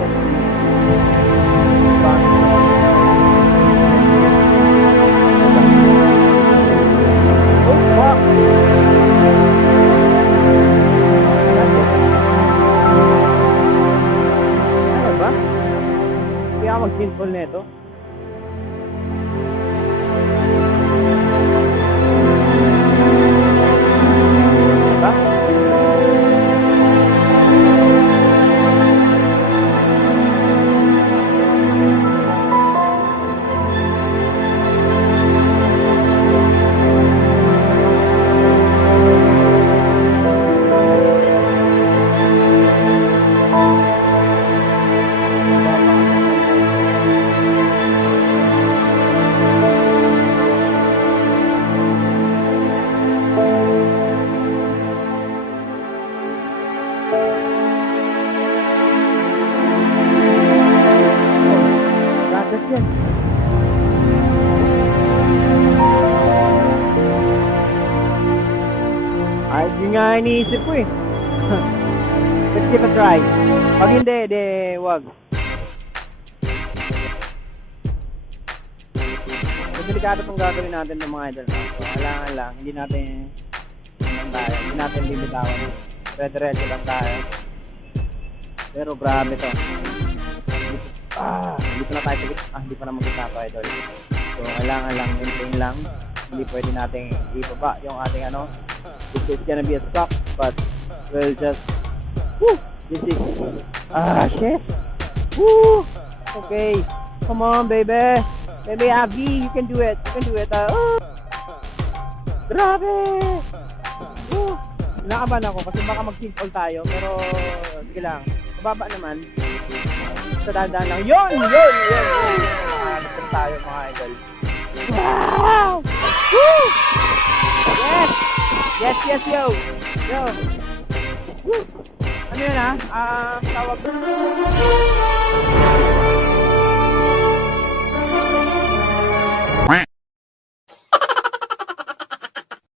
natin. Oh, fuck! Ano ba? Hindi ako mag-simple nito. Diba? Dagat yan. Ay, yun nga iniisip ko eh. Let's give a try. Pag hindi, wag. So, delikado itong gagawin natin ng mga idol. So, kailangan lang, hindi natin lilitawan. Diretso lang tayo. Pero grabe to. Dito na tayo sa gitna. Hindi pa naman gitna to, idol. So, kailangan lang, maintain lang. Hindi pwede natin ibaba yung ating ano. This is gonna be a stop, but we'll just, this is, shit. Woo! Okay. Come on, baby. Baby Abby, you can do it. You can do it. Grabe! Woo! Nakaban ako kasi baka mag-simple tayo, pero sige lang. Mababa naman. Sa dadaan lang. Yun! Nakaban tayo mga idol. Wow! Woo! Yes, yo! Woo! Ano yun tawag?